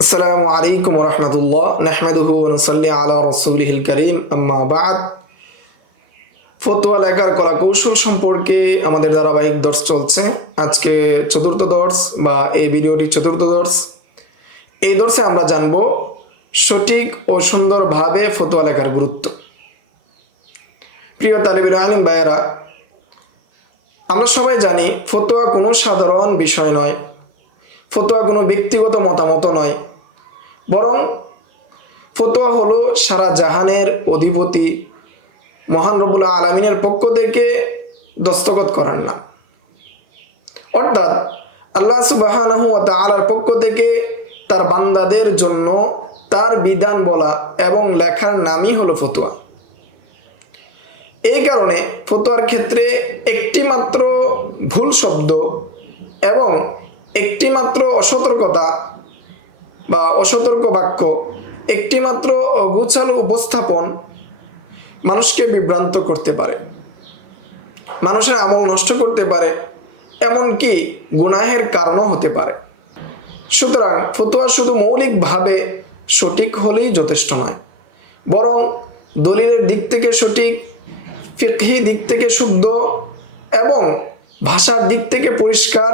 আসসালামু আলাইকুম রহমতুল্লাহ। নাহমেদুহু নসল্লি আলা রসুলহিল করিম। আম্মা বাদ। ফতোয়া লেখার কলা কৌশল সম্পর্কে আমাদের ধারাবাহিক দর্শ চলছে। আজকে চতুর্থ দর্শ বা এই ভিডিওটি চতুর্থ দর্শ। এই দর্শে আমরা জানব সঠিক ও সুন্দরভাবে ফতোয়া লেখার গুরুত্ব। প্রিয় তালিবুল আলিম ভাইয়েরা, আমরা সবাই জানি ফতোয়া কোনো সাধারণ বিষয় নয়। ফতোয়া কোনো ব্যক্তিগত মতামত নয়। বরং ফতোয়া হলো সারা জাহানের অধিপতি মহান রবুল আলমিনের পক্ষ থেকে দস্তখত করার নাম। অর্থাৎ আল্লাহ সুবাহানাহু আলার পক্ষ থেকে তার বান্দাদের জন্য তার বিধান বলা এবং লেখার নামই হলো ফতোয়া। এই কারণে ফতোয়ার ক্ষেত্রে একটি মাত্র ভুল শব্দ এবং একটি মাত্র অসতর্কতা বা অসতর্ক বাক্য একটি মাত্র অগুছালো উপস্থাপন মানুষকে বিভ্রান্ত করতে পারে। মানুষের আমল নষ্ট করতে পারে, এমনকি গুনাহের কারণও হতে পারে। সুতরাং ফতোয়া শুধু মৌলিকভাবে সঠিক হলেই যথেষ্ট নয়, বরং দলিলের দিক থেকে সঠিক, ফিকহি দিক থেকে শুদ্ধ এবং ভাষার দিক থেকে পরিষ্কার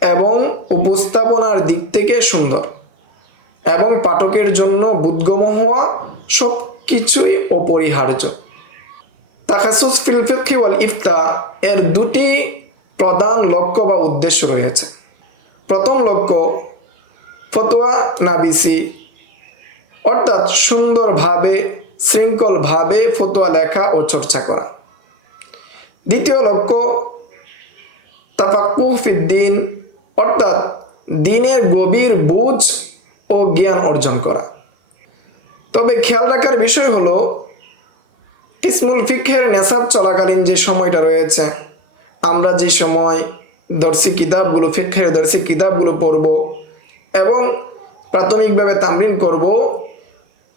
এবং উপস্থাপনার দিক থেকে সুন্দর। এবং পাঠকের জন্য বুদ্গম হওয়া সব কিছুই অপরিহার্য তাকাসুস ফিলফিকি ইফতা এর দুটি প্রধান লক্ষ্য বা উদ্দেশ্য রয়েছে। প্রথম লক্ষ্য, ফতোয়া নাবিসি, অর্থাৎ সুন্দরভাবে, শৃঙ্খলভাবে ফতোয়া লেখা ও চর্চা করা। দ্বিতীয় লক্ষ্য, তাফাক্কুহ ফিদ্দিন অর্থাৎ দিনের গভীর বুঝ ও জ্ঞান অর্জন করা। তবে খেয়াল রাখার বিষয় হলো ইসমুল ফিকের নেশাব চলাকালীন যে সময়টা রয়েছে, আমরা যে সময় দর্শী কিতাবগুলো ফিকের দর্শী কিতাবগুলো পড়ব এবং প্রাথমিকভাবে তামরিন করব,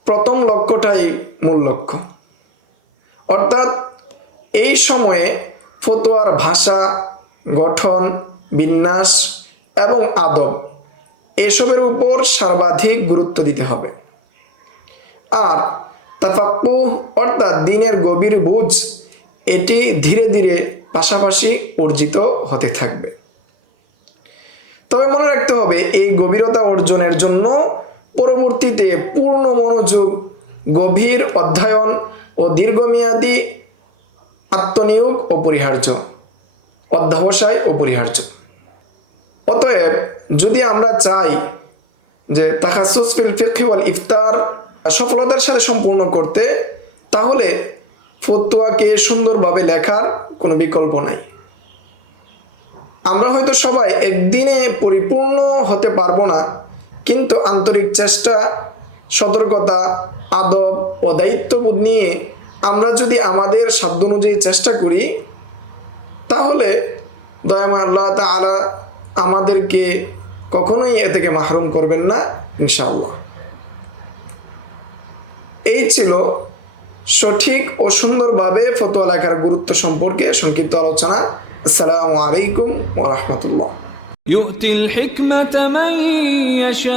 প্রথম লক্ষ্যটাই মূল লক্ষ্য। অর্থাৎ এই সময়ে ফতোয়ার ভাষা, গঠন, বিন্যাস এবং আদব। এসবের উপর সর্বাধিক গুরুত্ব দিতে হবে। আর তাফাক্কু অর্থাৎ দিনের গভীর বুঝ, এটি ধীরে ধীরে পাশাপাশি অর্জিত হতে থাকবে। তবে মনে রাখতে হবে, এই গভীরতা অর্জনের জন্য পরবর্তীতে পূর্ণ মনোযোগ, গভীর অধ্যয়ন ও দীর্ঘমেয়াদী আত্মনিয়োগ অপরিহার্য অধ্যবসায় অপরিহার্য অতএব যদি আমরা চাই যে তাকাসুস ফিল ওয়াল ইফতার সফলতার সাথে সম্পূর্ণ করতে, তাহলে ফতুয়াকে সুন্দরভাবে লেখার কোনো বিকল্প নাই। আমরা হয়তো সবাই একদিনে পরিপূর্ণ হতে পারব না, কিন্তু আন্তরিক চেষ্টা, সতর্কতা, আদব ও দায়িত্ববোধ নিয়ে আমরা যদি আমাদের সাধ্য অনুযায়ী চেষ্টা করি, তাহলে দয়াময় আল্লাহ তালা আমাদেরকে কখনোই এ থেকে মাহরুম করবেন না ইনশাআল্লাহ এই ছিল সঠিক ও সুন্দরভাবে ফতোয়া লেখার গুরুত্ব সম্পর্কে সংক্ষিপ্ত আলোচনা আসসালামু আলাইকুম ও রহমতুল্লাহ يؤتي الحكمة من يشاء